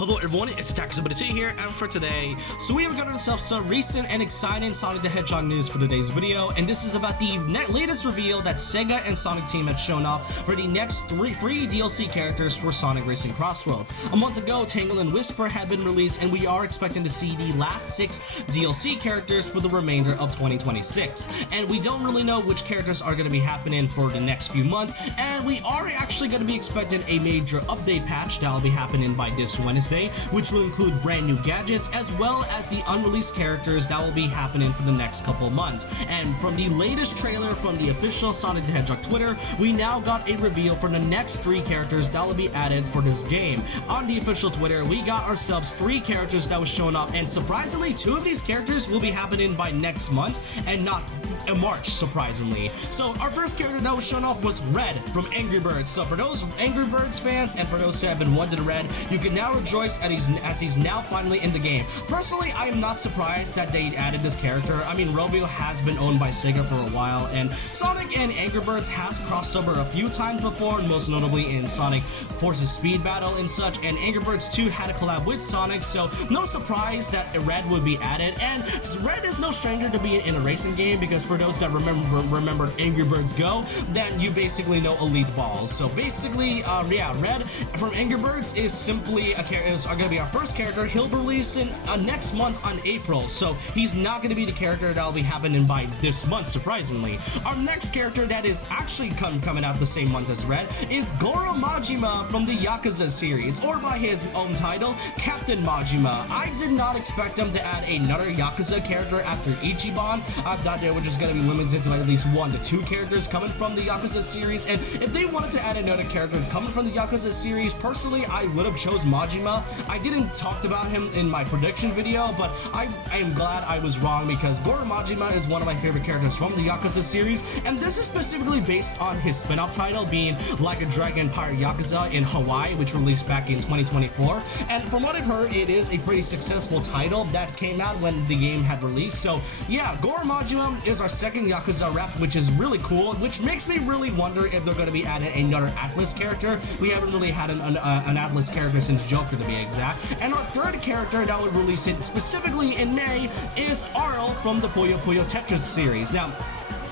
Hello everyone, it's Yakuza here, and for today, we have got ourselves some recent and exciting Sonic the Hedgehog news for today's video, and this is about the latest reveal that Sega and Sonic Team had shown off for the next three free DLC characters for Sonic Racing Crossworlds. A month ago, Tangle and Whisper had been released, and we are expecting to see the last 6 DLC characters for the remainder of 2026. And we don't really know which characters are going to be happening for the next few months, and we are actually going to be expecting a major update patch that will be happening by this Wednesday, which will include brand new gadgets as well as the unreleased characters that will be happening for the next couple months. And from the latest trailer from the official Sonic the Hedgehog Twitter, we now got a reveal for the next 3 characters that will be added for this game. On the official Twitter, we got ourselves 3 characters that was shown up, and surprisingly 2 of these characters will be happening by next month and not in March, surprisingly. So our first character that was shown off was Red from Angry Birds. So for those Angry Birds fans and for those who have been wanting Red, you can now rejoice as he's now finally in the game. Personally, I am not surprised that they added this character. I mean, Rovio has been owned by Sega for a while, and Sonic and Angry Birds has crossed over a few times before, most notably in Sonic Forces Speed Battle and such, and Angry Birds 2 had a collab with Sonic, so no surprise that Red would be added. And Red is no stranger to being in a racing game, because for those that remember Angry Birds Go, then you basically know Elite Balls. So basically, yeah, Red from Angry Birds is simply a character, are going to be our first character. He'll be releasing next month on April, so he's not going to be the character that'll be happening by this month, surprisingly. Our next character that is actually coming out the same month as Red is Goro Majima from the Yakuza series, or by his own title, Captain Majima. I did not expect them to add another Yakuza character after Ichiban. I thought they were just going to be limited to at least 1 to 2 characters coming from the Yakuza series, and if they wanted to add another character coming from the Yakuza series, personally, I would have chose Majima. I didn't talk about him in my prediction video, but I am glad I was wrong, because Goro Majima is one of my favorite characters from the Yakuza series, and this is specifically based on his spin-off title being Like a Dragon Pirate Yakuza in Hawaii, which released back in 2024, and from what I've heard, it is a pretty successful title that came out when the game had released. So yeah, Goro Majima is our second Yakuza rep, which is really cool, which makes me really wonder if they're going to be adding another Atlas character. We haven't really had an Atlas character since Joker, to be exact. And our third character that will release it specifically in May is Arle from the Puyo Puyo Tetris series. Now,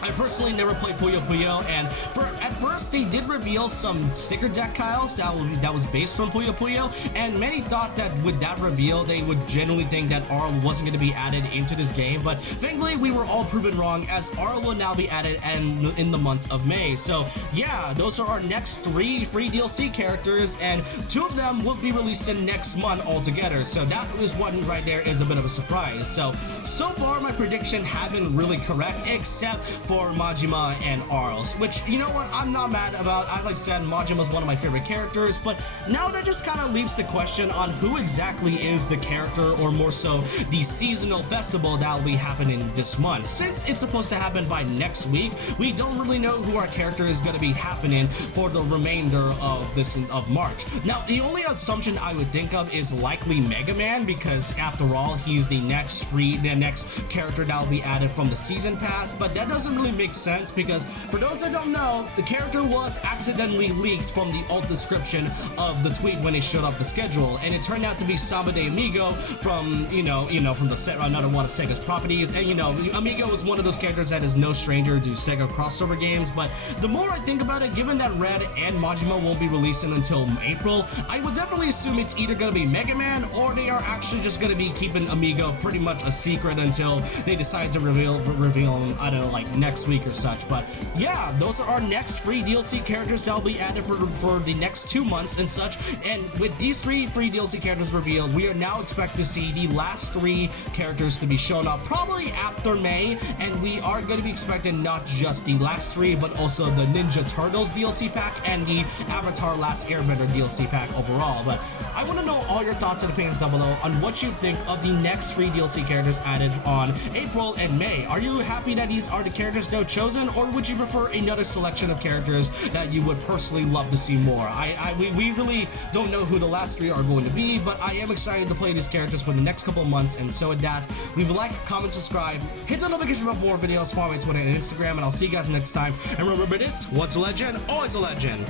I personally never played Puyo Puyo, and at first they did reveal some sticker deck tiles that was based from Puyo Puyo, and many thought that with that reveal they would genuinely think that Arle wasn't going to be added into this game, but thankfully we were all proven wrong, as Arle will now be added in the month of May. So yeah, those are our next 3 free DLC characters, and 2 of them will be releasing next month altogether, so that is one right there is a bit of a surprise. So far my prediction have been really correct, except for Majima and Arles, which, you know what, I'm not mad about. As I said, Majima's one of my favorite characters, but now that just kind of leaves the question on who exactly is the character, or more so the seasonal festival that will be happening this month. Since it's supposed to happen by next week, we don't really know who our character is going to be happening for the remainder of March. Now, the only assumption I would think of is likely Mega Man, because after all, he's the next character that will be added from the season pass, but that doesn't really makes sense, because for those that don't know, the character was accidentally leaked from the alt description of the tweet when it showed up the schedule, and it turned out to be Samba de Amigo from from the set, another one of Sega's properties. And Amigo is one of those characters that is no stranger to Sega crossover games. But the more I think about it, given that Red and Majima won't be releasing until April, I would definitely assume it's either going to be Mega Man, or they are actually just going to be keeping Amigo pretty much a secret until they decide to reveal him, I don't know, like next week or such. But yeah, those are our next free DLC characters that will be added for the next 2 months and such. And with these 3 free DLC characters revealed, we are now expected to see the last 3 characters to be shown up probably after May, and we are going to be expecting not just the last 3, but also the Ninja Turtles DLC pack and the Avatar Last Airbender DLC pack overall. But I want to know all your thoughts in the comments down below on what you think of the next free DLC characters added on April and May. Are you happy that these are the characters that chosen, or would you prefer another selection of characters that you would personally love to see more? We really don't know who the last 3 are going to be, but I am excited to play these characters for the next couple of months, and so with that, leave a like, comment, subscribe, hit the notification bell for more videos, follow me on Twitter and Instagram, and I'll see you guys next time. And remember this, once a legend, always a legend.